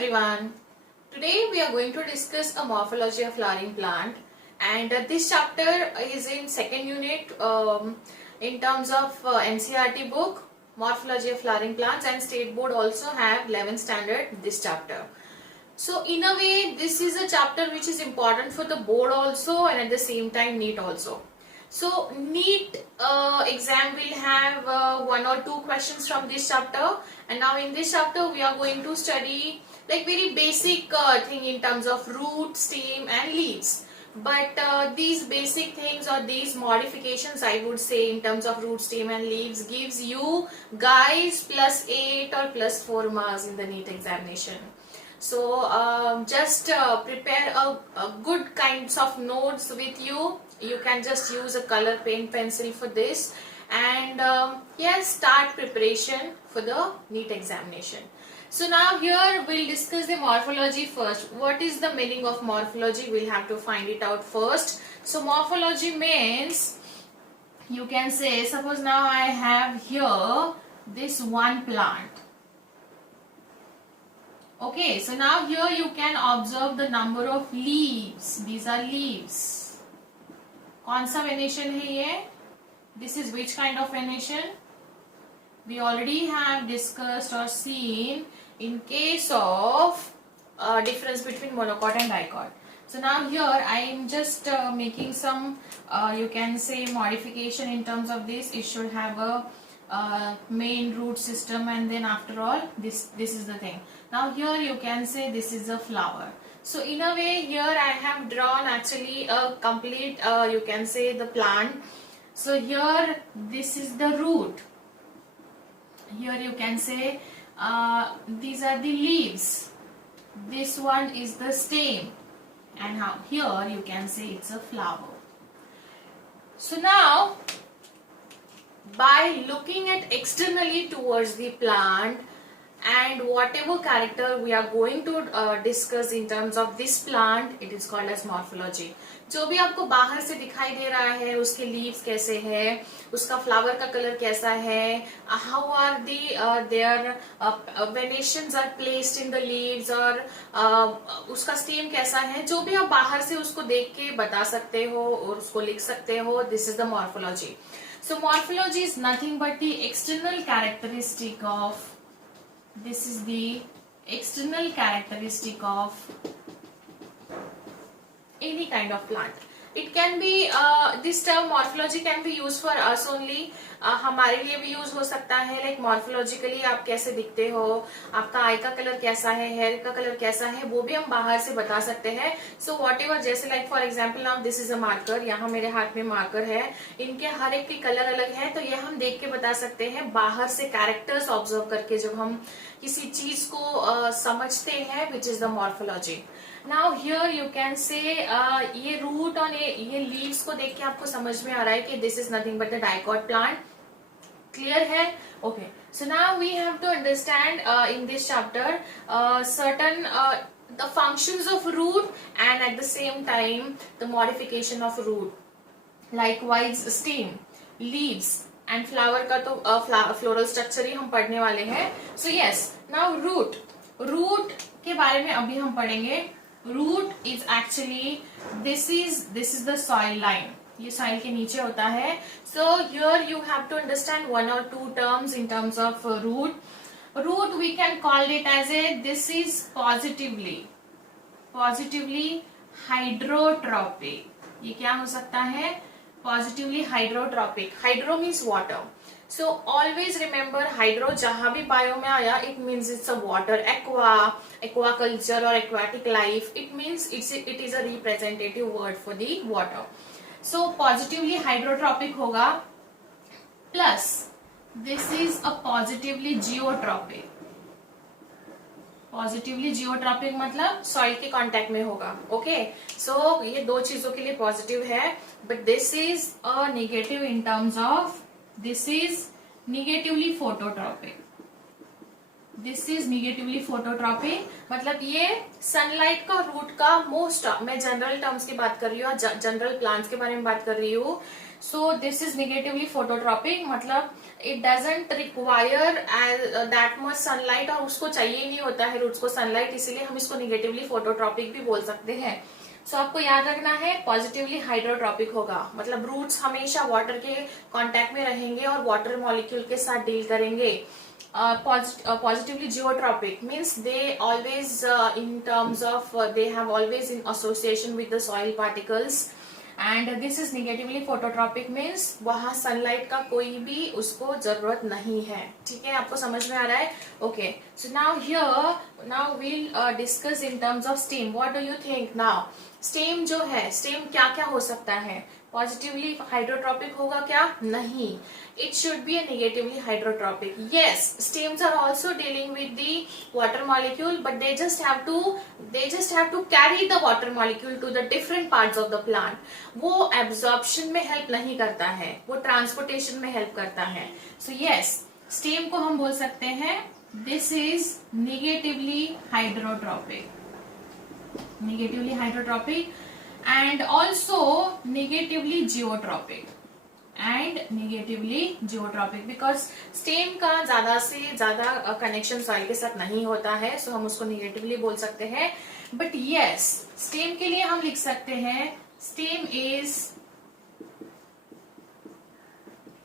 everyone. Today we are going to discuss a morphology of flowering plant, and this chapter is in second unit in terms of NCERT book Morphology of Flowering Plants, and State Board also have 11th standard this chapter. So in a way this is a chapter which is important for the board also and at the same time NEET also. So NEET exam will have one or two questions from this chapter, and now in this chapter we are going to study like very basic thing in terms of root, stem and leaves. But these basic things or these modifications, I would say, in terms of root, stem and leaves gives you guys +8 or +4 marks in the NEET examination. So just prepare a good kinds of notes with you. You can just use a color pen pencil for this, and yes, start preparation for the NEET examination. So now here we'll discuss the morphology first. What is the meaning of morphology? We'll have to find it out first. So morphology means, you can say, suppose now I have here this one plant. Okay, so now here you can observe the number of leaves. These are leaves. कौन सा venation है ये? This is which kind of venation? We already have discussed or seen in case of difference between monocot and dicot. So now here I am just making some you can say modification in terms of this. It should have a main root system, and then after all this is the thing. Now here you can say this is a flower. So in a way here I have drawn actually a complete you can say the plant. So here this is the root. Here you can say these are the leaves. This one is the stem, and now here you can say it's a flower. So now by looking at externally towards the plant and whatever character we are going to discuss in terms of this plant, it is called as morphology. जो भी आपको बाहर से दिखाई दे रहा है, उसके leaves कैसे है, उसका फ्लावर का कलर कैसा है, how are the their venations are placed in the leaves, और उसका स्टेम कैसा है, जो भी आप बाहर से उसको देख के बता सकते हो और उसको लिख सकते हो, this is the morphology. So morphology is nothing but the external characteristic of, this is the external characteristic of any kind of plant. It can be this term morphology can be used for us only. हमारे लिए भी use हो सकता है, like morphologically आप कैसे दिखते हो, आपका आई का कलर कैसा है, हेयर का कलर कैसा है, वो भी हम बाहर से बता सकते हैं. सो वॉट एवर, जैसे like for example now this is a marker, यहाँ मेरे हाथ में मार्कर है, इनके हर एक के कलर अलग है, तो ये हम देख के बता सकते हैं बाहर से कैरेक्टर्स ऑब्जर्व करके, जब हम किसी चीज को समझते हैं, which is the morphology. Now here you can से ये रूट और ये लीव्स को देख के आपको समझ में आ रहा है कि this is nothing but the dicot plant. Clear है? Okay, so now we have to understand in this chapter certain the functions of root and at the same time the modification of root. Likewise stem, leaves and flower का तो floral structure ही हम पढ़ने वाले हैं. So yes, now root के बारे में अभी हम पढ़ेंगे. Root is actually this is the soil line. ये soil के नीचे होता है. So here you have to understand one or two terms in terms of root. Root we can call it as a, this is positively hydrotropic. ये क्या हो सकता है? Positively hydrotropic. Hydro means water. So always remember hydro जहाँ भी bio में आया, it means it's a water, aquaculture or aquatic life. It means it is a representative word for the water. So positively hydrotropic होगा, plus this is a positively geotropic. Positively geotropic मतलब soil के contact में होगा. Okay, सो ये दो चीजों के लिए पॉजिटिव है, but this is a negative in terms of, this is negatively phototropic. This is negatively phototropic मतलब ये सनलाइट का रूट का मोस्ट, मैं जनरल टर्म्स की बात कर रही हूँ, जनरल प्लांट्स के बारे में बात कर रही हूँ. So this is negatively phototropic, मतलब it doesn't require that much sunlight, और उसको चाहिए ही नहीं होता है रूट्स को सनलाइट, इसीलिए हम इसको निगेटिवली फोटोट्रॉपिक भी बोल सकते हैं। सो आपको याद रखना है पॉजिटिवली हाइड्रोट्रॉपिक होगा, मतलब रूट्स हमेशा वाटर के कांटेक्ट में रहेंगे और वाटर मॉलिक्यूल के साथ डील करेंगे। Positively geotropic means they always in terms of they have always in association with the soil particles, and this is negatively phototropic means वहां सनलाइट का कोई भी उसको जरूरत नहीं है। ठीक है, आपको समझ में आ रहा है? Okay, so now we'll discuss in terms of steam. What do you think now? Stem जो है, स्टेम क्या क्या हो सकता है? पॉजिटिवली हाइड्रोट्रॉपिक होगा क्या? नहीं, it should be a negatively hydrotropic. Yes, stems are also dealing with the water molecule, but they just have to carry the water molecule to the different parts of the plant. वो absorption में help नहीं करता है, वो transportation में help करता है। So yes, stem को हम बोल सकते हैं this is negatively hydrotropic, and also negatively geotropic because stem का ज्यादा से ज्यादा कनेक्शन सॉइल के साथ नहीं होता है, सो हम उसको नेगेटिवली बोल सकते हैं। बट यस, स्टेम के लिए हम लिख सकते हैं stem is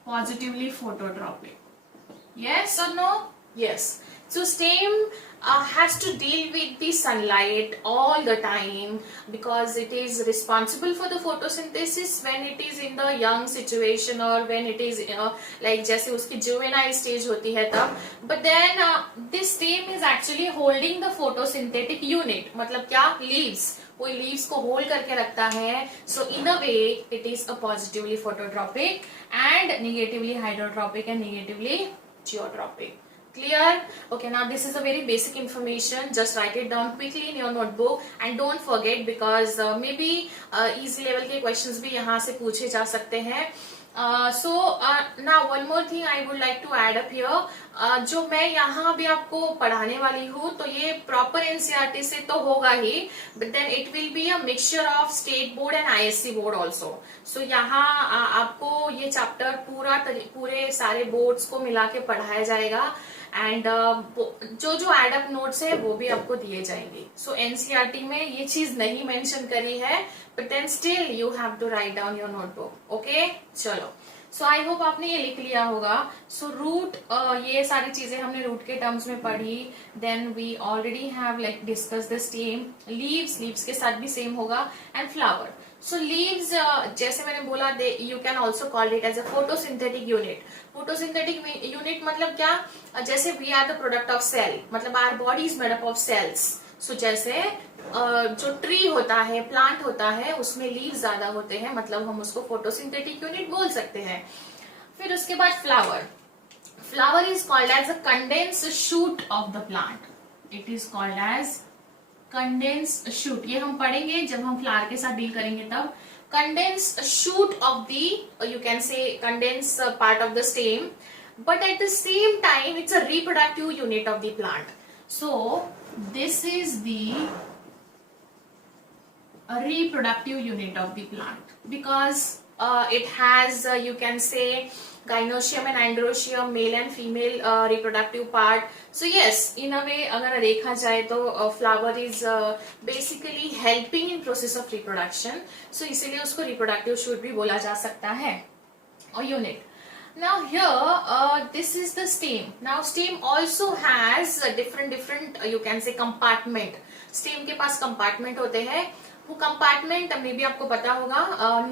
positively phototropic. Yes और no? Yes, so stem has to deal with the sunlight all the time because it is responsible for the photosynthesis when it is in the young situation or when it is like जैसे उसकी juvenile stage होती है तब। But then this stem is actually holding the photosynthetic unit, मतलब क्या? leaves, कोई leaves को hold करके रखता है। So in a way it is a positively phototropic and negatively hydrotropic and negatively geotropic. Clear? Okay, now this is a very basic information. Just write it down quickly in your notebook and don't forget because maybe easy level के questions भी यहाँ से पूछे जा सकते हैं। So now one more thing I would like to add up here. जो मैं यहाँ भी आपको पढ़ाने वाली हूँ तो ये प्रॉपर एनसीईआरटी से तो होगा ही, but then it will be a mixture of state board and ISC board also. So यहाँ आपको ये चैप्टर पूरे सारे बोर्ड्स को मिला के पढ़ाया जाएगा एंड जो एडअप नोट्स है वो भी आपको दिए जाएंगे। सो एनसीईआरटी में ये चीज नहीं मेंशन करी है, but then still you have to write down your notebook. Okay, चलो, सो आई होप आपने ये लिख लिया होगा। सो रूट, ये सारी चीजें हमने रूट के टर्म्स में पढ़ी। Then we already have like discuss the stem. Leaves के साथ भी सेम होगा एंड फ्लावर। सो लीव्स जैसे मैंने बोला you can also call it as a photosynthetic unit. Photosynthetic unit मतलब क्या? जैसे we are the product of cell, मतलब our body is made up of cells. So जैसे जो ट्री होता है, प्लांट होता है, उसमें लीव्स ज्यादा होते हैं, मतलब हम उसको फोटोसिंथेटिक यूनिट बोल सकते हैं। फिर उसके बाद flower is called as a condense shoot of the plant. It is called as condense shoot. ये हम पढ़ेंगे जब हम फ्लावर के साथ डील करेंगे तब। Condense shoot of the, you can से condense part of the stem, but at the same time it's a reproductive unit of the plant. So this is the reproductive unit of the plant because it has you can say gynoecium and androecium, male and female reproductive part. So yes, in a way अगर देखा जाए तो flower is basically helping in process of reproduction. So इसीलिए उसको reproductive shoot भी बोला जा सकता है और unit. Now here this is the stem. Now stem also has different you can say compartment. Stem के पास compartment होते हैं। वो compartment में भी आपको पता होगा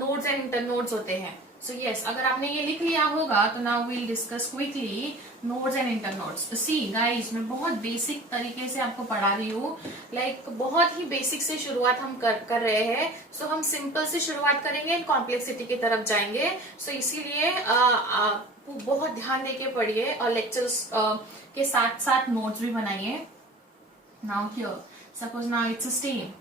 nodes and internodes होते हैं। So yes, अगर आपने ये लिख लिया होगा तो now we'll discuss quickly nodes and internodes. See guys, मैं बहुत बेसिक तरीके से आपको पढ़ा रही हूँ, like बहुत ही बेसिक से शुरुआत हम कर रहे हैं। So हम सिंपल से शुरुआत करेंगे एंड कॉम्प्लेक्सिटी की तरफ जाएंगे। So इसीलिए बहुत ध्यान देके पढ़िए और लेक्चर्स के साथ साथ नोट्स भी बनाइए। Now here, suppose now it's a stem.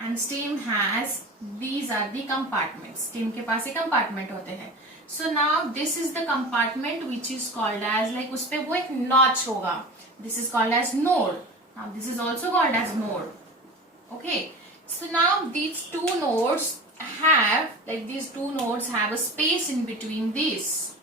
And stem has, these are the compartments. Stem के पास ये compartment होते हैं। So now this is the compartment which is called as, like उस पे वो एक notch होगा। This is called as node. Now this is also called as node. Okay. So now these two nodes have like these two nodes have a space in between this,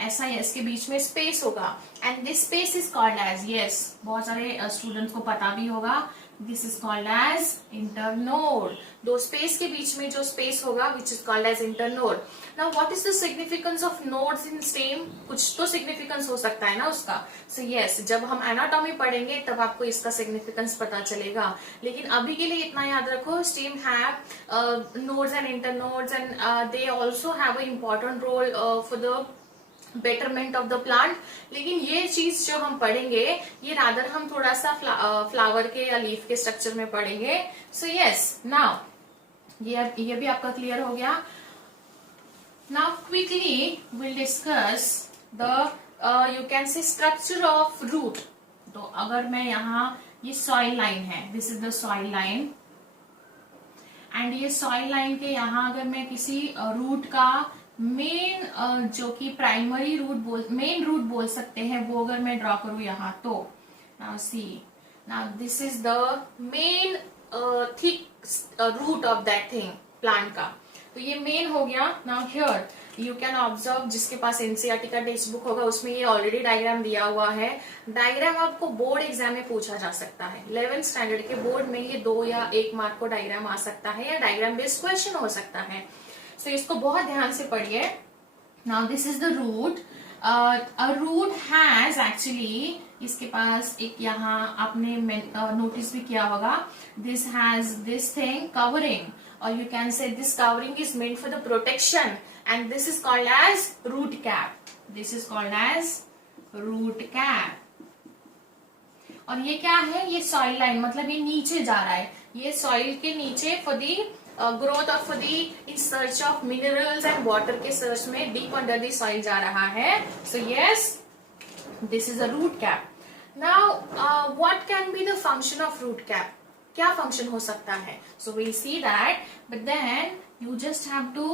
ऐसा है, इसके बीच में space होगा, and this space is called as, yes बहुत सारे students को पता भी होगा, this is called as internode. दो स्पेस के बीच में जो स्पेस होगा which is called as internode. Now what is the significance of nodes in stem? कुछ तो सिग्निफिकेंस हो सकता है ना उसका। सो यस, जब हम एनाटॉमी पढ़ेंगे तब आपको इसका सिग्निफिकेंस पता चलेगा, लेकिन अभी के लिए इतना याद रखो, stem have nodes and internodes and they also have a important role for the betterment of the plant. लेकिन ये चीज जो हम पढ़ेंगे ये रादर हम थोड़ा सा फ्लावर के या लीफ के स्ट्रक्चर में पढ़ेंगे। सो यस, नाउ ये भी आपका क्लियर हो गया। Now quickly will discuss the you can say structure of root. तो अगर मैं यहाँ, ये सॉइल लाइन है, this is the soil line, and ये सॉइल लाइन के यहाँ अगर मैं किसी रूट का मेन जो कि प्राइमरी रूट मेन रूट बोल सकते हैं, वो अगर मैं ड्रॉ करूं यहाँ, तो now see, now this is the main thick root of that thing plant का, तो ये मेन हो गया। Now here you can observe, जिसके पास एनसीईआरटी का टेक्स्ट बुक होगा उसमें ये ऑलरेडी डायग्राम दिया हुआ है। डायग्राम आपको बोर्ड एग्जाम में पूछा जा सकता है, 11th स्टैंडर्ड के बोर्ड में ये 2 या 1 मार्क को डायग्राम आ सकता है, या डायग्राम बेस्ड क्वेश्चन हो सकता है। सो इसको बहुत ध्यान से पढ़िए। Now this is the root, a root has actually, इसके पास एक यहाँ आपने नोटिस भी किया होगा, this has this thing covering, और you can say this covering is made for the protection, and this is called as root cap, this is called as root cap. और ये क्या है? ये सॉइल लाइन, मतलब ये नीचे जा रहा है, ये सॉइल के नीचे फॉर दी ग्रोथ और for the in search of minerals and water के सर्च में डीप अंडर दी सॉइल जा रहा है। So yes, this is a root cap. Now what can be the function of root cap? क्या function हो सकता है? So we'll see that, but then you just have to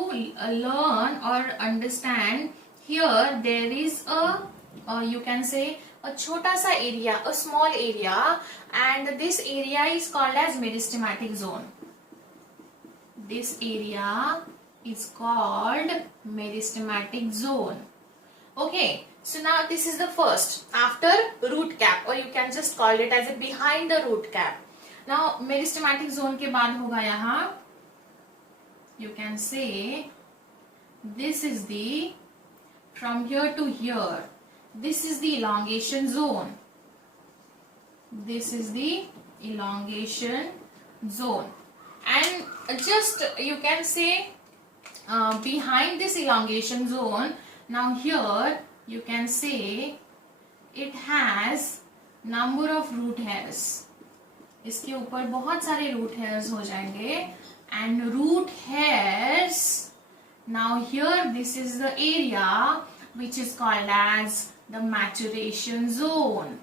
learn or understand, here there is a you can say a chota sa area, a small area, and this area is called as meristematic zone. This area is called meristematic zone. Okay, so now this is the first after root cap, or you can just call it as a behind the root cap. Now meristematic zone के बाद होगा यहाँ, you can say this is the, from here to here, this is the elongation zone, this is the elongation zone, and just you can say behind this elongation zone, now here you can say it has number of root hairs, इसके ऊपर बहुत सारे root hairs हो जाएंगे, and root hairs, now here this is the area which is called as the maturation zone.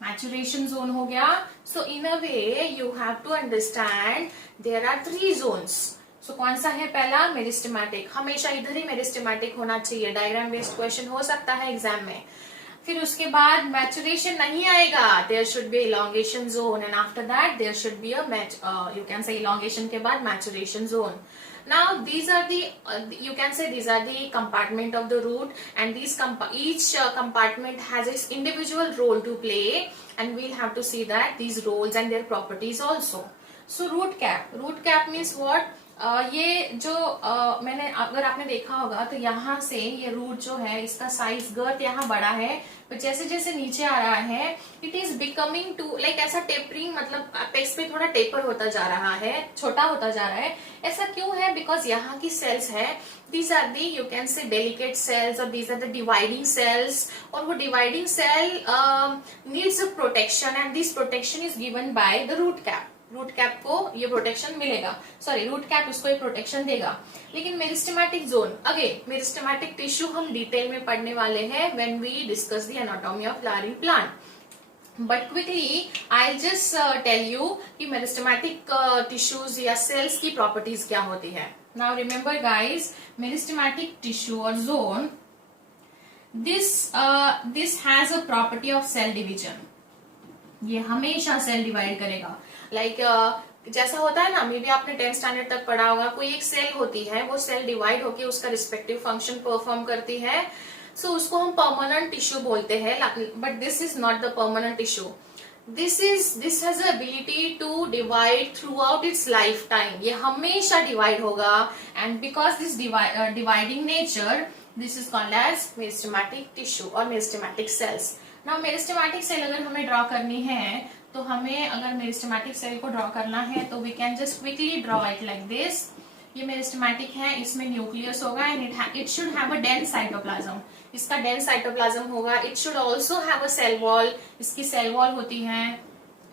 Maturation zone हो गया। So in a way you have to understand there are 3 zones. So कौन सा है पहला? Meristematic, हमेशा इधर ही meristematic होना चाहिए, डायग्राम बेस्ड क्वेश्चन हो सकता है एग्जाम में। फिर उसके बाद मैचुरेशन नहीं आएगा, there should be elongation zone, and after that there should be a you can say elongation के बाद maturation zone. Now these are the, you can say these are the compartment of the root, and these each compartment has its individual role to play, and we'll have to see that these roles and their properties also. So root cap means what? ये जो मैंने, अगर आपने देखा होगा तो यहाँ से ये रूट जो है इसका साइज, गर्थ यहाँ बड़ा है, पर जैसे जैसे नीचे आ रहा है it is becoming too like ऐसा टेपरिंग, मतलब अपेक्स पे थोड़ा टेपर होता जा रहा है, छोटा होता जा रहा है। ऐसा क्यों है? बिकॉज यहाँ की सेल्स है, these are the you can say delicate cells, और these are the dividing cells, और वो dividing cell needs a protection, and this protection is given by the root cap. Root cap को ये protection मिलेगा, sorry root cap उसको ये protection देगा। लेकिन meristematic zone, again meristematic tissue हम डिटेल में पढ़ने वाले हैं when we discuss the anatomy of flowering plant. But quickly I just tell you कि मेरिस्टेमेटिक टिश्यूज या सेल्स की प्रॉपर्टीज क्या होती है। Now remember guys, meristematic tissue और zone, this has a property of cell division, ये हमेशा cell divide करेगा। लाइक जैसा होता है ना, मे बी आपने 10th स्टैंडर्ड तक पढ़ा होगा, कोई एक सेल होती है, वो सेल डिवाइड होके उसका रिस्पेक्टिव फंक्शन परफॉर्म करती है, सो उसको हम परमानेंट टिश्यू बोलते हैं, but this is not the permanent tissue. This has ability to divide throughout its lifetime. ये हमेशा डिवाइड होगा, and because this dividing nature, this is called as meristematic tissue और meristematic cells. Now meristematic cell अगर हमें draw करनी है, तो हमें अगर मेरिस्टेमेटिक सेल को ड्रॉ करना है तो we can just quickly draw it like this. ये मेरिस्टेमेटिक है, इसमें न्यूक्लियस होगा and it should have a dense cytoplasm. इसका डेंस साइटोप्लाज्म होगा. It should also have a cell wall. इसकी सेल वॉल होती है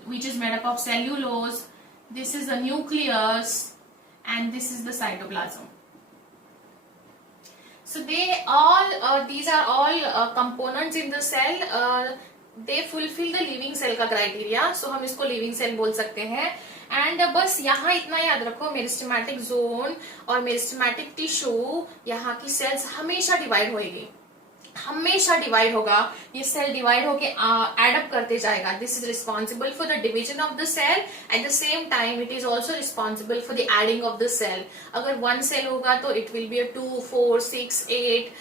which is made up of cellulose. This is the nucleus and this is the cytoplasm. So these are all components in the cell. They fulfill the living cell का criteria. So हम इसको living cell बोल सकते हैं. And बस यहाँ इतना याद रखो, मेरिस्टेमेटिक जोन और मेरिस्टेमेटिक टिश्यू, यहाँ की सेल्स हमेशा डिवाइड होगी, हमेशा डिवाइड होगा. ये सेल डिवाइड होके एडअप करते जाएगा. This is responsible for the division of the cell. At the same time it is also responsible for the adding of the cell. अगर 1 सेल होगा तो इट विल बी 2, 4, 6, 8,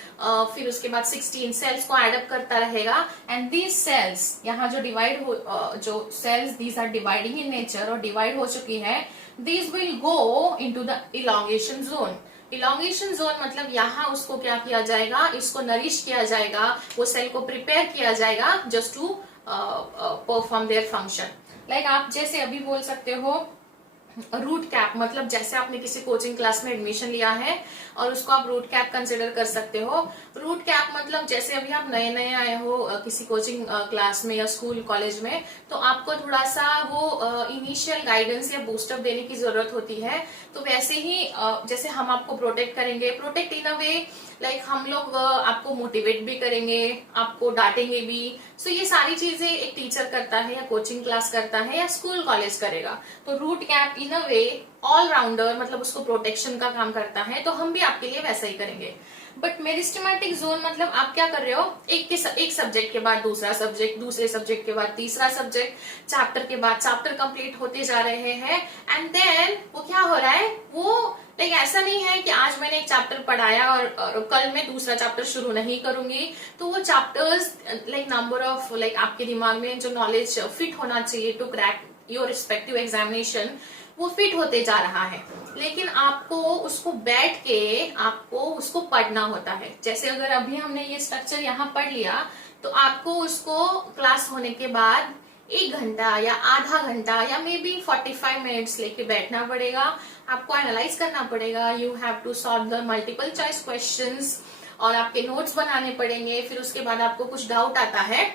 फिर उसके बाद 16 सेल्स को एडअप करता रहेगा. एंड दीज सेल्स यहाँ जो डिवाइड हो, जो cells these are dividing in nature और डिवाइड हो चुकी है, these will go into the elongation zone. Elongation zone मतलब यहाँ उसको क्या किया जाएगा, इसको नरिश किया जाएगा, वो सेल को प्रिपेयर किया जाएगा just to perform their function. Like आप जैसे अभी बोल सकते हो रूट कैप, मतलब जैसे आपने किसी कोचिंग क्लास में एडमिशन लिया है और उसको आप रूट कैप कंसिडर कर सकते हो. रूट कैप मतलब जैसे अभी आप नए नए आए हो किसी कोचिंग क्लास में या स्कूल कॉलेज में, तो आपको थोड़ा सा वो इनिशियल गाइडेंस या बूस्टअप देने की जरूरत होती है. तो वैसे ही जैसे हम आपको प्रोटेक्ट करेंगे, protect in a way like हम लोग आपको मोटिवेट भी करेंगे, आपको डांटेंगे भी. सो ये सारी चीजें एक टीचर करता है या कोचिंग क्लास करता है या स्कूल कॉलेज करेगा. तो root cap in a way all rounder, मतलब उसको प्रोटेक्शन का काम करता है, तो हम भी आपके लिए वैसा ही करेंगे. बट मेरिस्टेमेटिक जोन मतलब आप क्या कर रहे हो, एक सब्जेक्ट के बाद दूसरा सब्जेक्ट, दूसरे सब्जेक्ट के बाद तीसरा सब्जेक्ट, चैप्टर के बाद चैप्टर कंप्लीट होते जा रहे हैं. एंड देन वो क्या हो रहा है, वो लाइक ऐसा नहीं है कि आज मैंने एक चैप्टर पढ़ाया और कल मैं दूसरा चैप्टर शुरू नहीं करूंगी. तो वो chapters like number of like आपके दिमाग में जो नॉलेज फिट होना चाहिए to crack your respective examination, वो फिट होते जा रहा है. लेकिन आपको उसको बैठ के आपको उसको पढ़ना होता है. जैसे अगर अभी हमने ये स्ट्रक्चर यहाँ पढ़ लिया, तो आपको उसको क्लास होने के बाद 1 घंटा या आधा घंटा या मे बी 45 मिनट्स लेके बैठना पड़ेगा. आपको एनालाइज करना पड़ेगा. You have to solve the multiple choice questions और आपके नोट्स बनाने पड़ेंगे. फिर उसके बाद आपको कुछ डाउट आता है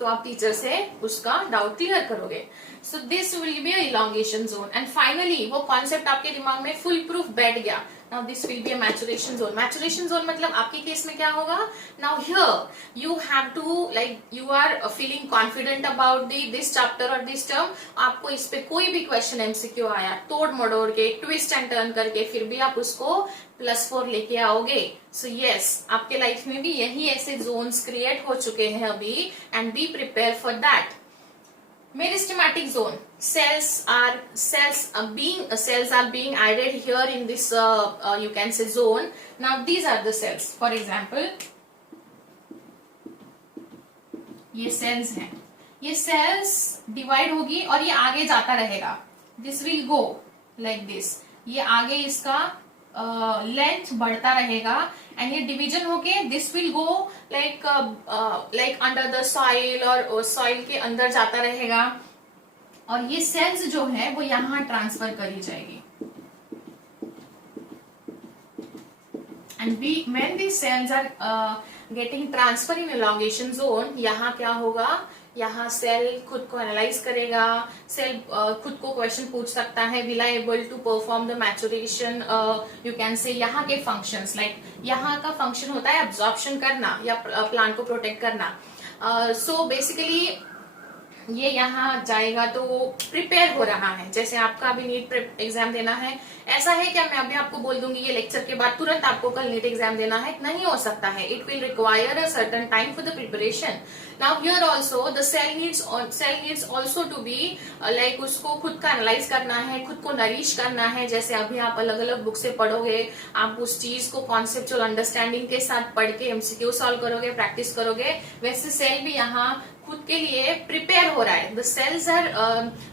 तो आप टीचर से उसका डाउट क्लियर करोगे. So this will be elongation zone. And finally वो कॉन्सेप्ट आपके दिमाग में फुल प्रूफ बैठ गया. Now this will be a maturation zone. Maturation zone मतलब आपके केस में क्या होगा, now here you have to like you are feeling confident about this chapter और दिस टर्म. आपको इस पे कोई भी क्वेश्चन एमसीक्यू आया, तोड़ मड़ोड़ के ट्विस्ट एंड टर्न करके, फिर भी आप उसको +4 लेके आओगे. सो यस, आपके लाइफ में भी यही ऐसे जोन्स क्रिएट हो चुके हैं अभी, and be prepare for that. Meristematic zone. Cells are being added here in this you can say zone. Now these are the cells. For example, ये cells हैं. ये cells divide होगी और ये आगे जाता रहेगा. This will go like this. ये आगे इसका लेंथ बढ़ता रहेगा एंड ये डिवीजन होके this will go like under the soil और सॉइल के अंदर जाता रहेगा. और ये सेल्स जो है वो यहाँ ट्रांसफर करी जाएगी. And when these cells are getting transfer in elongation zone, यहाँ क्या होगा, यहाँ सेल खुद को एनालाइज करेगा. सेल खुद को क्वेश्चन पूछ सकता है, will I able to perform the maturation, you can say यहाँ के फंक्शंस लाइक यहाँ का फंक्शन होता है एब्जॉर्प्शन करना या प्लांट को प्रोटेक्ट करना. सो बेसिकली ये यहाँ जाएगा तो प्रिपेयर हो रहा है। जैसे आपका अभी नीट एग्जाम देना है, ऐसा है क्या मैं अभी आपको बोल दूंगी ये लेक्चर के बाद तुरंत आपको कल नीट एग्जाम देना है? नहीं हो सकता है। It will require a certain time for the preparation. Now here also the cell needs also to be like उसको खुद का एनालाइज करना है, खुद को नरिश करना है। जैसे अभी आप अलग अलग बुक से पढ़ोगे, आप उस चीज को कॉन्सेप्चुअल अंडरस्टैंडिंग के साथ पढ़ के एमसीक्यू सॉल्व करोगे, प्रैक्टिस करोगे, वैसे सेल भी यहाँ खुद के लिए प्रिपेयर हो रहा है। The cells are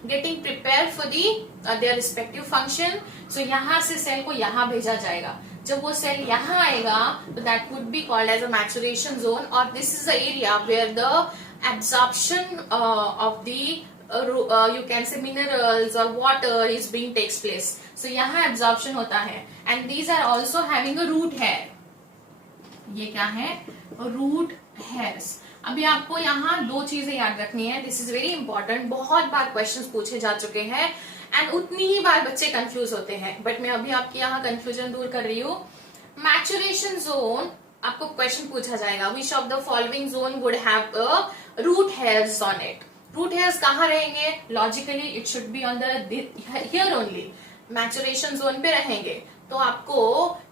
getting prepare for the their respective function. So यहाँ से सेल को यहाँ भेजा जाएगा। जब वो सेल यहाँ आएगा तो that would be called as a maturation zone, और this is the area where the absorption of the you can say minerals or water is being takes place. So यहाँ absorption होता है, and these are also having a root hair. ये क्या है? Root hairs. अभी आपको यहाँ दो चीजें याद रखनी है, दिस इज वेरी इंपॉर्टेंट। बहुत बार क्वेश्चंस पूछे जा चुके हैं एंड उतनी ही बार बच्चे कंफ्यूज होते हैं, बट मैं अभी आपकी यहाँ कंफ्यूजन दूर कर रही हूँ। मैचुरेशन जोन आपको क्वेश्चन पूछा जाएगा, which of the following zone would have a root hairs on it. Root hairs कहाँ रहेंगे? Logically it should be on the here only, maturation zone पे रहेंगे। तो आपको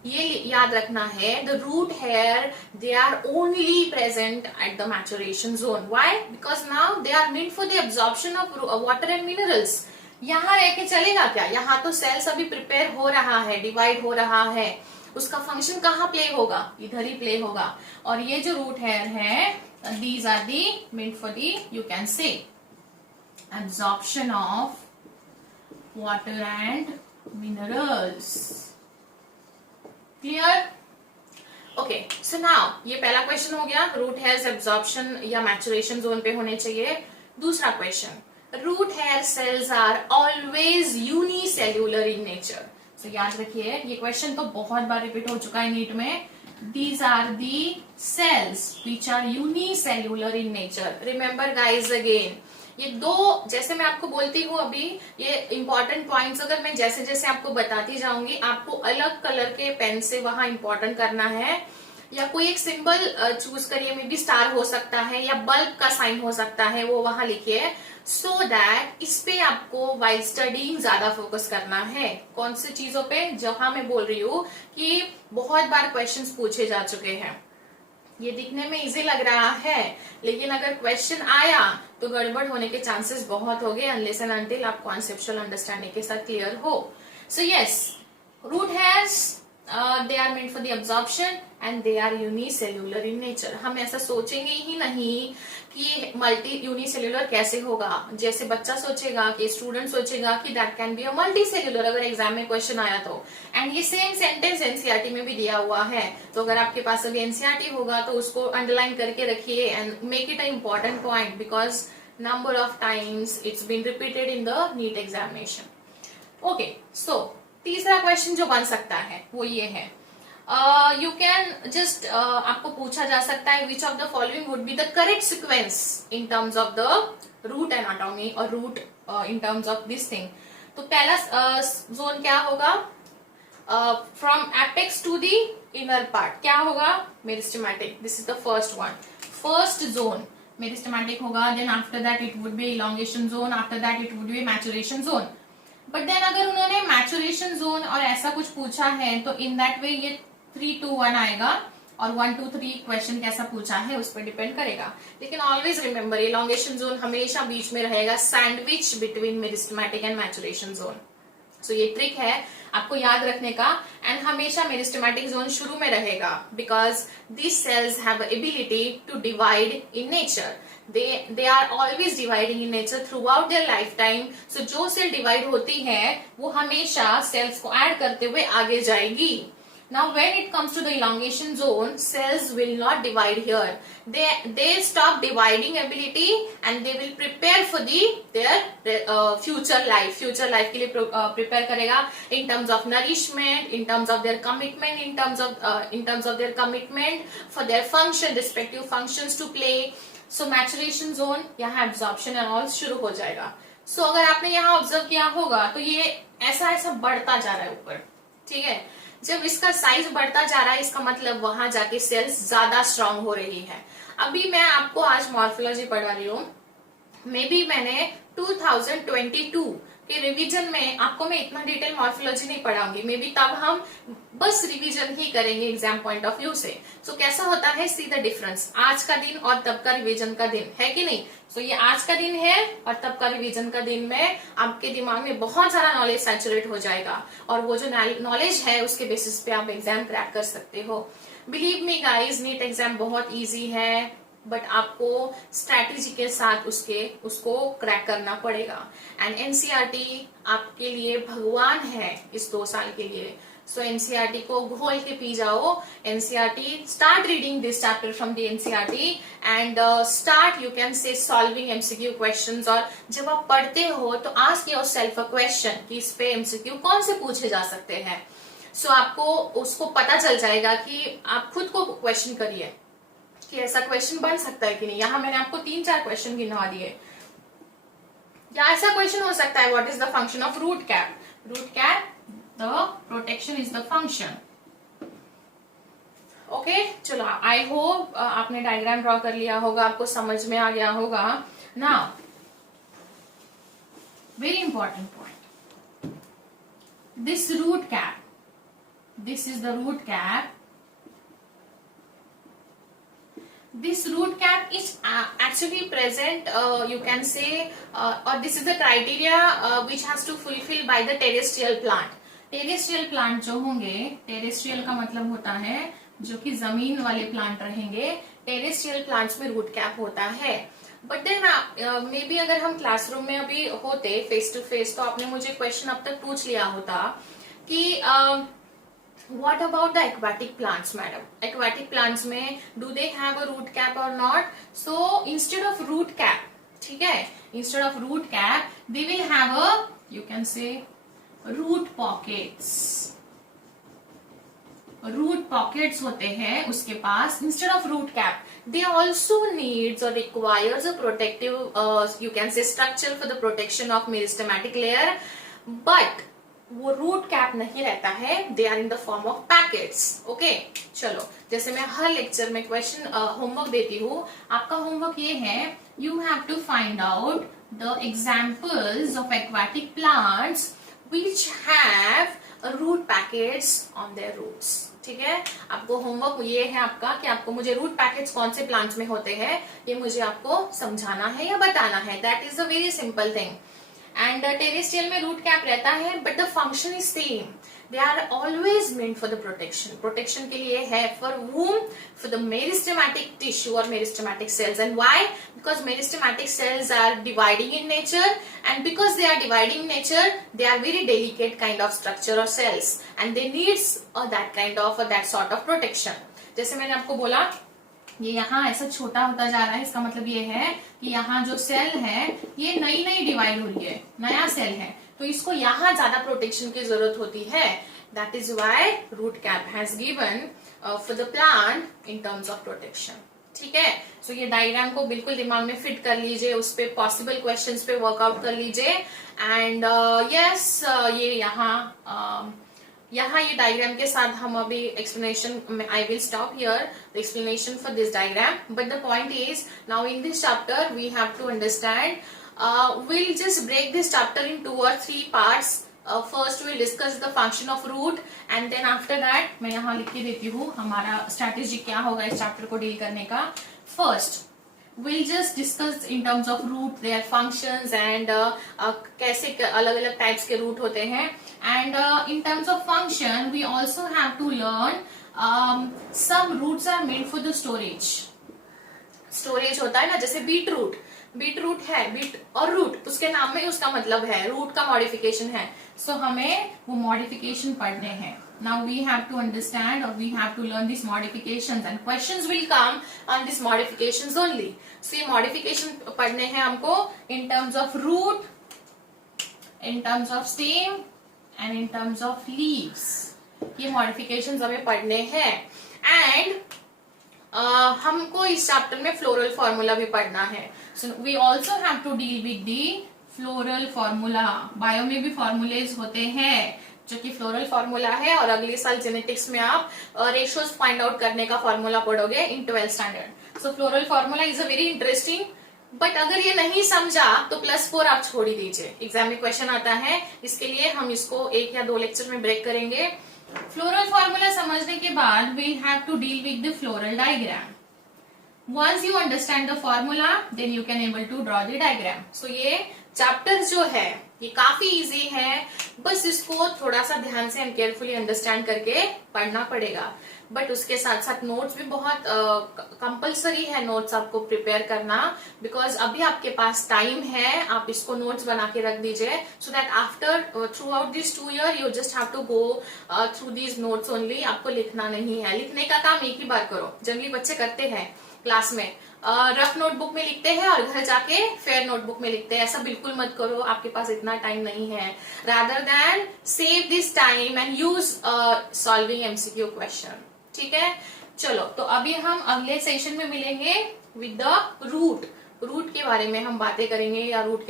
ये याद रखना है, the root hair they are only present at the maturation zone. Why? Because now they are meant for the absorption of water and minerals. यहाँ रह के चलेगा क्या? यहाँ तो सेल्स अभी प्रिपेयर हो रहा है, डिवाइड हो रहा है, उसका फंक्शन कहाँ प्ले होगा? इधर ही प्ले होगा। और ये जो रूट हेयर है, these are the meant for the, you can say absorption of water and minerals. Clear? Okay, so now ये पहला क्वेश्चन हो गया, रूट हेयर्स एब्जॉर्प्शन या मैचुरेशन जोन पे होने चाहिए। दूसरा question, root hair cells are always unicellular in nature. So याद रखिए, ये क्वेश्चन तो बहुत बार रिपीट हो चुका है नीट में। These are the cells which are unicellular in nature. Remember guys again, ये दो, जैसे मैं आपको बोलती हूँ अभी, ये इंपॉर्टेंट पॉइंट्स अगर मैं जैसे जैसे आपको बताती जाऊंगी, आपको अलग कलर के पेन से वहां इंपॉर्टेंट करना है, या कोई एक सिंबल चूज करिए, मे बी स्टार हो सकता है या बल्ब का साइन हो सकता है, वो वहां लिखिए, सो दैट इस पे आपको वाइल स्टडीइंग ज्यादा फोकस करना है। कौन सी चीजों पे? जहां मैं बोल रही हूँ कि बहुत बार क्वेश्चंस पूछे जा चुके हैं। ये दिखने में इजी लग रहा है, लेकिन अगर क्वेश्चन आया तो गड़बड़ होने के चांसेस बहुत हो गए, अनलेस एंड अनटिल आप कॉन्सेप्चुअल अंडरस्टैंडिंग के साथ क्लियर हो। So yes, root hairs they are meant for the absorption and they are unicellular in nature. हम ऐसा सोचेंगे ही नहीं कि मल्टी यूनिसेल्यूलर कैसे होगा। जैसे बच्चा सोचेगा कि स्टूडेंट सोचेगा कि that can be a multi cellular, अगर एग्जाम में क्वेश्चन आया तो। एंड ये सेम सेंटेंस एनसीईआरटी में भी दिया हुआ है, तो अगर आपके पास अभी एनसीईआरटी होगा तो उसको अंडरलाइन करके रखिए and make it a important point, because number of times it's been repeated in the NEET examination. Okay, so तीसरा क्वेश्चन जो बन सकता है वो ये है, यू कैन जस्ट आपको पूछा जा सकता है, which of the following would be the correct sequence in terms of the root anatomy और root in terms of this thing. तो पहला जोन क्या होगा? From apex to the inner part क्या होगा? Meristematic. This is the first one, first zone meristematic होगा। Then after that it would be elongation zone, after that it would be maturation zone. But then अगर उन्होंने maturation zone और ऐसा कुछ पूछा है तो इन दैट वे ये 3, 2, 1 आएगा, और 1, 2, 3 क्वेश्चन कैसा पूछा है उस पर डिपेंड करेगा। लेकिन ऑलवेज रिमेंबर, इलॉन्गेशन जोन हमेशा बीच में रहेगा, sandwich between meristematic and maturation zone. So ये ट्रिक है आपको याद रखने का, एंड हमेशा मेरिस्टेमेटिक जोन शुरू में रहेगा, because this cells have ability to divide in nature. they are always dividing in nature throughout their lifetime. So जो सेल डिवाइड होती है वो हमेशा सेल्स को ऐड करते हुए आगे जाएगी। Now when it comes to the elongation zone, cells will not divide here. They stop dividing ability and they will prepare for their future life. Future life के लिए prepare करेगा in terms of nourishment, in terms of their commitment, in terms of their commitment for their function, respective functions to play. So maturation zone, यहाँ absorption and all शुरू हो जाएगा। सो अगर आपने यहाँ ऑब्जर्व किया होगा तो ये ऐसा ऐसा बढ़ता जा रहा है ऊपर, ठीक है। जब इसका साइज बढ़ता जा रहा है, इसका मतलब वहां जाके सेल्स ज्यादा स्ट्रांग हो रही है। अभी मैं आपको आज मॉर्फोलॉजी पढ़ा रही हूँ, मे बी मैंने 2022 के रिवीजन में आपको मैं इतना डिटेल मॉर्फोलॉजी नहीं पढ़ाऊंगी, मे बी तब हम बस रिवीजन ही करेंगे एग्जाम पॉइंट ऑफ व्यू से। सो कैसा होता है, सी द डिफरेंस, आज का दिन और तब का रिवीजन का दिन है कि नहीं। सो ये आज का दिन है और तब का रिवीजन का दिन में आपके दिमाग में बहुत सारा नॉलेज सैचुरेट हो जाएगा, और वो जो नॉलेज है उसके बेसिस पे आप एग्जाम क्रैक कर सकते हो। Believe me guys, NEET exam बहुत ईजी है, बट आपको स्ट्रैटेजी के साथ उसको क्रैक करना पड़ेगा। एंड एनसीईआरटी आपके लिए भगवान है इस 2 साल के लिए। सो एनसीईआरटी को घोल के पी जाओ। NCERT, start reading this chapter from the NCERT and start, you can से, सॉल्विंग एमसीक्यू क्वेश्चंस। और जब आप पढ़ते हो तो आस्क योरसेल्फ अ क्वेश्चन कि इस पे एमसीक्यू कौन से पूछे जा सकते हैं। सो आपको उसको पता चल जाएगा कि आप खुद को क्वेश्चन करिए कि ऐसा क्वेश्चन बन सकता है कि नहीं। यहां मैंने आपको 3-4 क्वेश्चन गिनवा दिए। या ऐसा क्वेश्चन हो सकता है, what is the function of root cap. Root cap, the protection is the function. Okay, चलो, आई होप आपने डायग्राम ड्रॉ कर लिया होगा, आपको समझ में आ गया होगा। Now very important point, this root cap, this is the root cap. This root cap is actually present, you can say, or this is the criteria which has to fulfill by the terrestrial plant. Terrestrial plant जो होंगे, terrestrial का मतलब होता है जो कि जमीन वाले प्लांट रहेंगे, टेरेस्ट्रियल प्लांट्स में रूट कैप होता है। बट देन मे बी अगर हम क्लासरूम में अभी होते फेस टू फेस, तो आपने मुझे क्वेश्चन अब तक पूछ लिया होता कि what about the aquatic plants, madam? Aquatic plants में do they have a root cap or not? So instead of root cap, ठीक है, instead of root cap, they will have a, you can say, root pockets. Root pockets होते हैं उसके पास instead of root cap. They also needs or requires a protective, you can say, structure for the protection of meristematic layer, but वो root cap नहीं रहता है, they are in the form of packets. Okay, चलो, जैसे मैं हर lecture में question homework देती हूँ, आपका होमवर्क ये है, you have to find out the examples of aquatic plants which have root packets on their roots. ठीक है, आपको होमवर्क ये है आपका कि आपको मुझे रूट पैकेट्स कौन से प्लांट्स में होते हैं ये मुझे आपको समझाना है या बताना है। That is a very simple thing. And terrestrial में रूट कैप रहता है, but the function is same, they are always meant for the protection. Protection के लिए है, for whom? For the meristematic tissue और meristematic cells. And why? Because meristematic cells are dividing in nature, and because they are dividing in nature, they are very delicate kind of structure और cells, and they needs that kind of that sort of protection. जैसे मैंने आपको बोला, ये यहाँ ऐसा छोटा होता जा रहा है, इसका मतलब ये है कि यहाँ जो सेल है ये नई नई डिवाइड हो रही है, नया सेल है, तो इसको यहाँ ज्यादा प्रोटेक्शन की जरूरत होती है। That is why root cap has given for the plant in terms of protection. ठीक है, सो ये डायग्राम को बिल्कुल दिमाग में फिट कर लीजिए, उस पे पॉसिबल क्वेश्चंस पे वर्कआउट कर लीजिए। एंड यस, ये यहाँ ये डायग्राम के साथ हम अभी explanation, I will stop here the explanation for this diagram, but the point is now in this chapter we have to understand, we'll just break this chapter in 2 or 3 parts. First we'll discuss the function of root, and then after that मैं यहाँ लिख के देती हूँ हमारा strategy क्या होगा इस चैप्टर को डील करने का। First we'll just discuss in terms of root, their functions and कैसे अलग अलग टाइप्स के रूट होते हैं। And in terms of function we also have to learn some roots are meant for the storage. Storage होता है ना, जैसे बीट रूट है, बीट और रूट उसके नाम में उसका मतलब है, रूट का मॉडिफिकेशन है। सो हमें वो मॉडिफिकेशन पढ़ने हैं। Now we have to understand और we have to learn this modifications and questions will come on this modifications only. So ये मॉडिफिकेशन पढ़ने हैं हमको in terms of root, in terms of stem and in terms of leaves. ये modifications हमें पढ़ने हैं। And हमको इस चैप्टर में फ्लोरल फॉर्मूला भी पढ़ना है। So we also have to deal with the floral formula. Bio में भी फॉर्मूलेज होते हैं जो कि फ्लोरल फॉर्मूला है, और अगले साल जेनेटिक्स में आप रेशियोज फाइंड आउट करने का फॉर्मूला पढ़ोगे इन 12th standard. So floral formula is a very interesting but अगर ये नहीं समझा तो +4 आप छोड़ ही दीजिए, एग्जाम में क्वेश्चन आता है, इसके लिए हम इसको 1 या 2 लेक्चर में ब्रेक करेंगे। फ्लोरल फॉर्मूला समझने के बाद we'll have to deal with the floral diagram. Once you understand the formula, then you can able to draw the diagram. So ये चैप्टर जो है ये काफी इजी है, बस इसको थोड़ा सा ध्यान से एंड केयरफुली अंडरस्टैंड करके पढ़ना पड़ेगा। बट उसके साथ साथ नोट्स भी बहुत कंपलसरी है, नोट्स आपको प्रिपेयर करना, बिकॉज अभी आपके पास टाइम है, आप इसको नोट्स बना के रख दीजिए, so that after throughout this 2 year you just have to go through these notes only. आपको लिखना नहीं है, लिखने का काम एक ही बार करो, जनरली बच्चे करते हैं क्लास में, रफ नोटबुक में लिखते हैं और घर जाके फेयर नोटबुक में लिखते हैं। ऐसा बिल्कुल मत करो, आपके पास इतना टाइम नहीं है। Rather than save this time and use solving MCQ question. ठीक है, चलो तो अभी हम अगले सेशन में मिलेंगे विद द रूट के बारे में हम बातें करेंगे, या रूट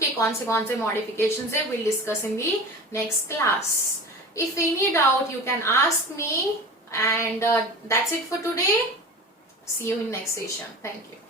के कौन से मॉडिफिकेशन है, will discuss in the next class. If any doubt you can ask me, and that's it for today. See you in next session. Thank you.